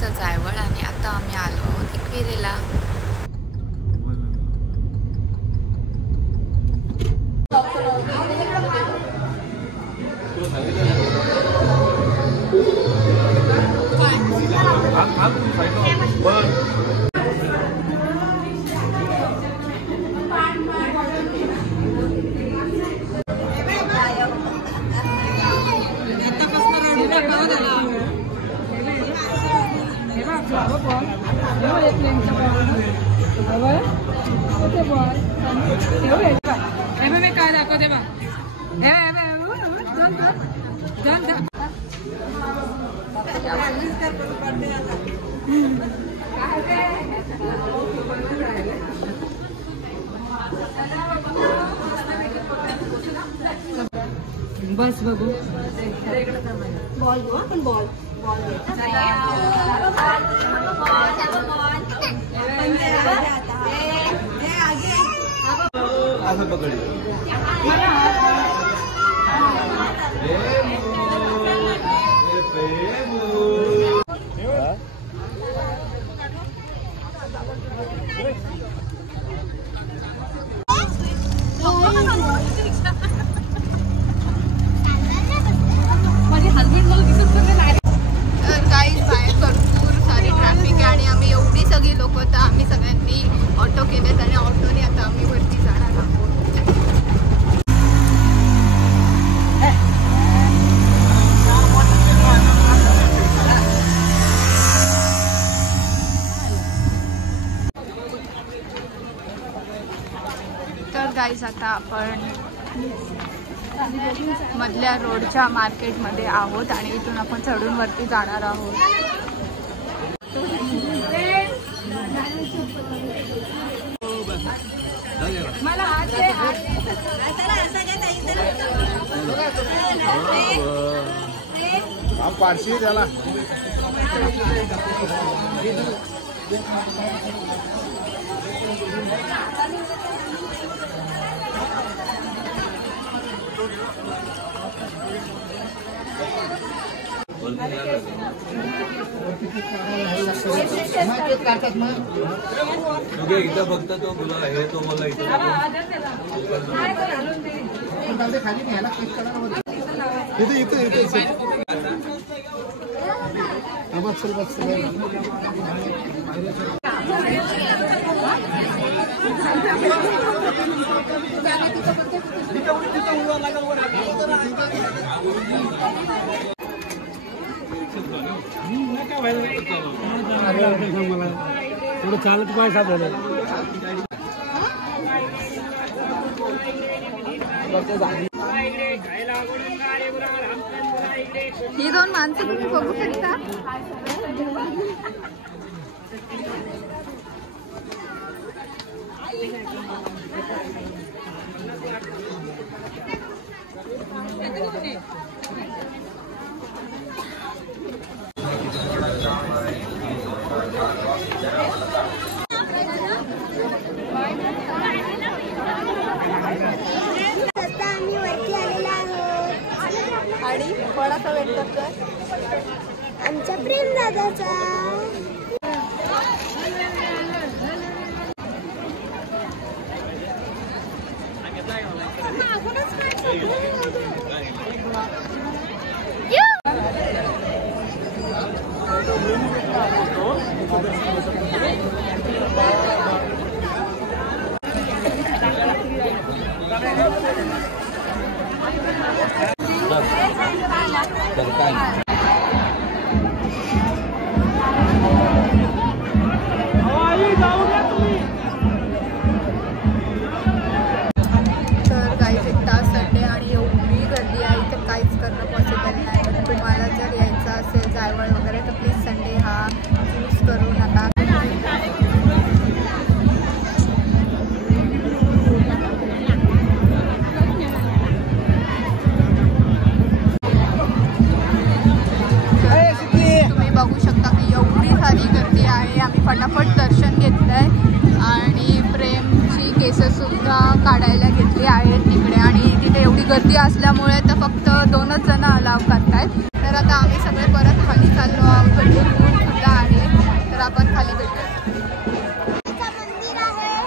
जवळचा जायवळ आणि आता आम्ही आलो आहोत एकविरेला. बस बघू बॉल घेऊ आपण बॉल गाईज आता आपण मधल्या रोडच्या मार्केटमध्ये आहोत आणि इथून आपण चढून वरती जाणार आहोत. पारशी झाला तुझ्या इथं फक्त तो तुला हे तो मला इथं थोडं चालत पाय साधलं ही दोन माणसं तुम्ही बघू शकता. आणि कोणाचा वेट करतोय? आमच्या प्रेम दादाचा. तर गाईज एक ताससाठी आणि एवढी गर्दी आहे तर काहीच करणं पॉसिबल नाही. पण तुम्हाला जर यायचं असेल जायवळ वगैरे तर प्लीज संडे हा चूज करू नका. तुम्ही बघू शकता की एवढी सारी गर्दी आहे. आम्ही फटाफट दर्शन घेतलंय आणि प्रेमची केससुद्धा काढायला घेतली आहेत तिकडे आणि तिथे एवढी गर्दी असल्यामुळे तर फक्त 2च जण अलाव करतायत. तर आता आम्ही सगळे परत खाली चाललो आहोत. सुद्धा आहे आणि भेटूया. मंदिर आहे.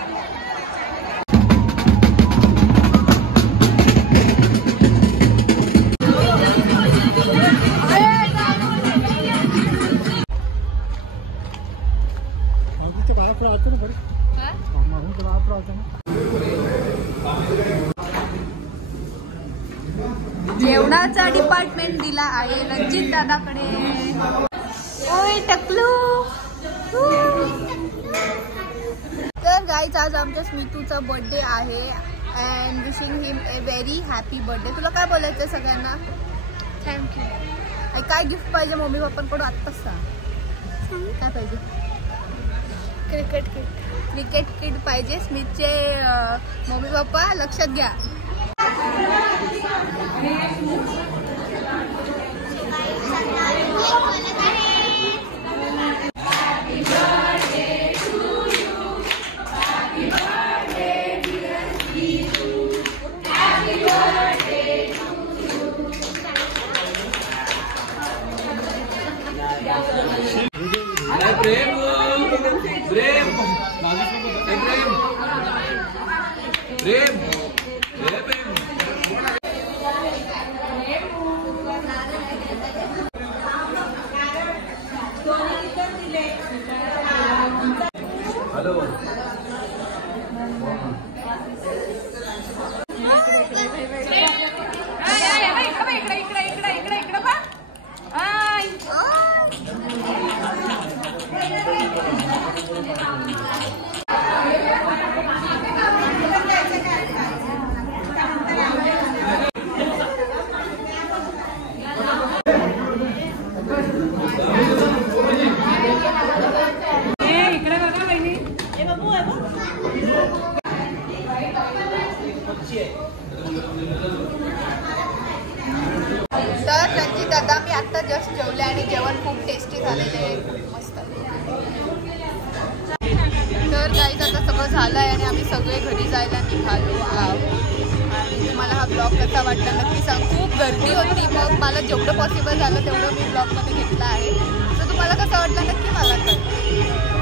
जेवणाचा डिपार्टमेंट दिला आहे रणजित दादाकडे. ओय टकलू. तर गाईज आज आमच्या स्मितूचा बर्थडे आहे and wishing him a very happy birthday. तुला काय बोलायचं सगळ्यांना? थँक्यू. काय गिफ्ट पाहिजे मम्मी पप्पांकडून आत्ताच सांग. काय पाहिजे? क्रिकेट किट पाहिजे. स्मितचे मम्मी पप्पा लक्षात घ्या. प्रेम प्रेम प्रेम प्रेम हॅलो. तर रणजित दादा मी आत्ता जस्ट जेवले आणि जेवण खूप टेस्टी झालेलं आहे. मस्त. तर गाईज आता सगळं झालं आहे आणि आम्ही सगळे घरी जायला निघालो आहोत. आणि तुम्हाला हा ब्लॉग कसा वाटला नक्की सांग. खूप गर्दी होती मग मला जेवढं पॉसिबल झालं तेवढं मी ब्लॉगमध्ये घेतलं आहे. तर तुम्हाला कसं वाटलं नक्की मला सांग.